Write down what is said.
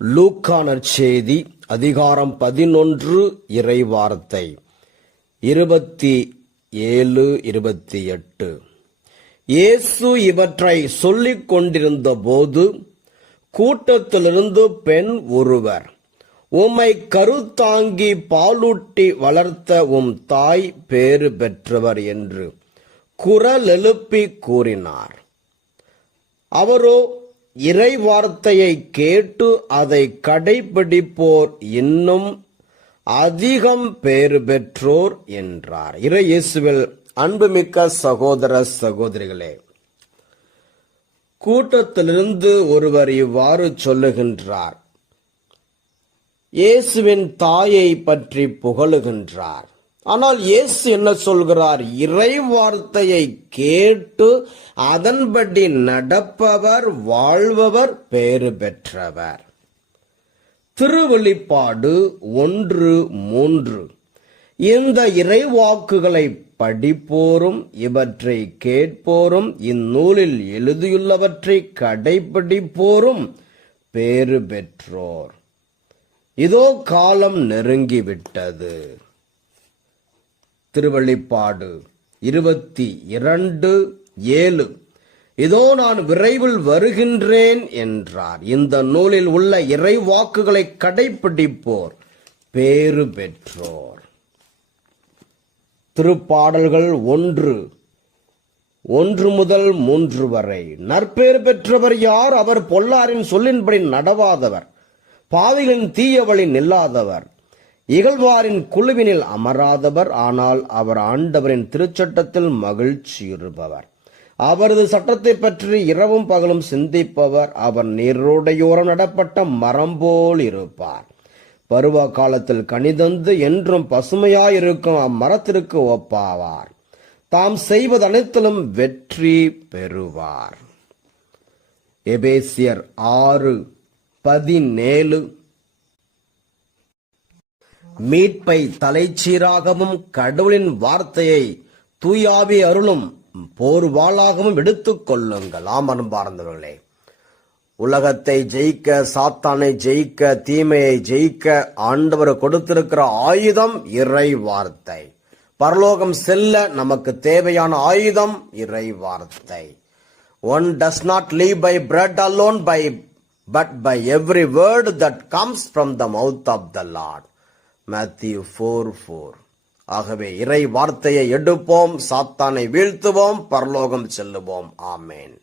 லூக்கா நற்செய்தி அதிகாரம் 11 இறைவார்த்தை 27-28. இயேசு இவற்றை சொல்லிக் கொண்டிருந்த போது கூட்டத்திலிருந்து பெண் ஒருவர், உம்மை கருத்தாங்கி பாலூட்டி வளர்த்த உம் தாய் பேறு பெற்றவர் என்று குரல் எழுப்பி கூறினார். அவரோ இறை வார்த்தையை கேட்டு அதை கடைபிடிப்போர் இன்னும் அதிகம் பேறு பெற்றோர் என்றார். இறை இயேசுவில் அன்புமிக்க சகோதர சகோதரிகளே, கூட்டத்திலிருந்து ஒருவர் இவ்வாறு சொல்லுகின்றார். இயேசுவின் தாயை பற்றி புகழுகின்றார். ஆனால் இயேசு என்ன சொல்கிறார்? இறை வார்த்தையை கேட்டு அதன்படி நடப்பவர் வாழ்பவர் பேறு பெற்றவர். திருவெளிப்பாடு 1:3. இந்த இறைவாக்குகளை படிப்போரும் இவற்றை கேட்போரும் இந்நூலில் எழுதியுள்ளவற்றை கடைபிடிப்போரும் பேறு பெற்றோர். இதோ காலம் நெருங்கிவிட்டது. திருவெளிப்பாடு 22:7. இதோ நான் விரைவில் வருகின்றேன் என்றார். இந்த நூலில் உள்ள இறைவாக்குகளை கடைபிடிப்போர் பேறு பெற்றோர். திருப்பாடல்கள் 1:1-3 வரை. நற்பேறு பெற்றவர் யார்? அவர் பொல்லாரின் சொல்லின்படி நடவாதவர், பாவிகளின் தீய வழி நில்லாதவர், இகழ்வாரின் குழுவினில் அமராதவர். ஆனால் அவர் ஆண்டவரின் திருச்சட்டத்தில் மகிழ்ச்சியுறுபவர். அவரது சட்டத்தை பற்றி இரவும் பகலும் சிந்திப்பவர். அவர் நீரோடையோரம் நடப்பட்ட மரம் போல் இருப்பார். பருவ காலத்தில் கனிதந்து என்றும் பசுமையாயிருக்கும் அம்மரத்திற்கு ஒப்பாவார். தாம் செய்வது அனைத்திலும் வெற்றி பெறுவார். எபேசியர் 6:17. மீட்பை தலைச்சீராகவும் கடவுளின் வார்த்தையை தூயாவி அருளும் போர்வாளாகவும் எடுத்துக் கொள்ளுங்கள். அன்பார்ந்தவர்களே, உலகத்தை ஜெயிக்க, சாத்தானை ஜெயிக்க, தீமையை ஜெயிக்க ஆண்டவர் கொடுத்திருக்கிற ஆயுதம் இறை வார்த்தை. பரலோகம் செல்ல நமக்கு தேவையான ஆயுதம் இறை வார்த்தை. One does not live by bread alone, but by every word that comes from the mouth of the Lord. Matthew 4:4. ஆகவே இறை வார்த்தையை எடுப்போம், சாத்தானை வீழ்த்துவோம், பரலோகம் செல்லுவோம். ஆமேன்.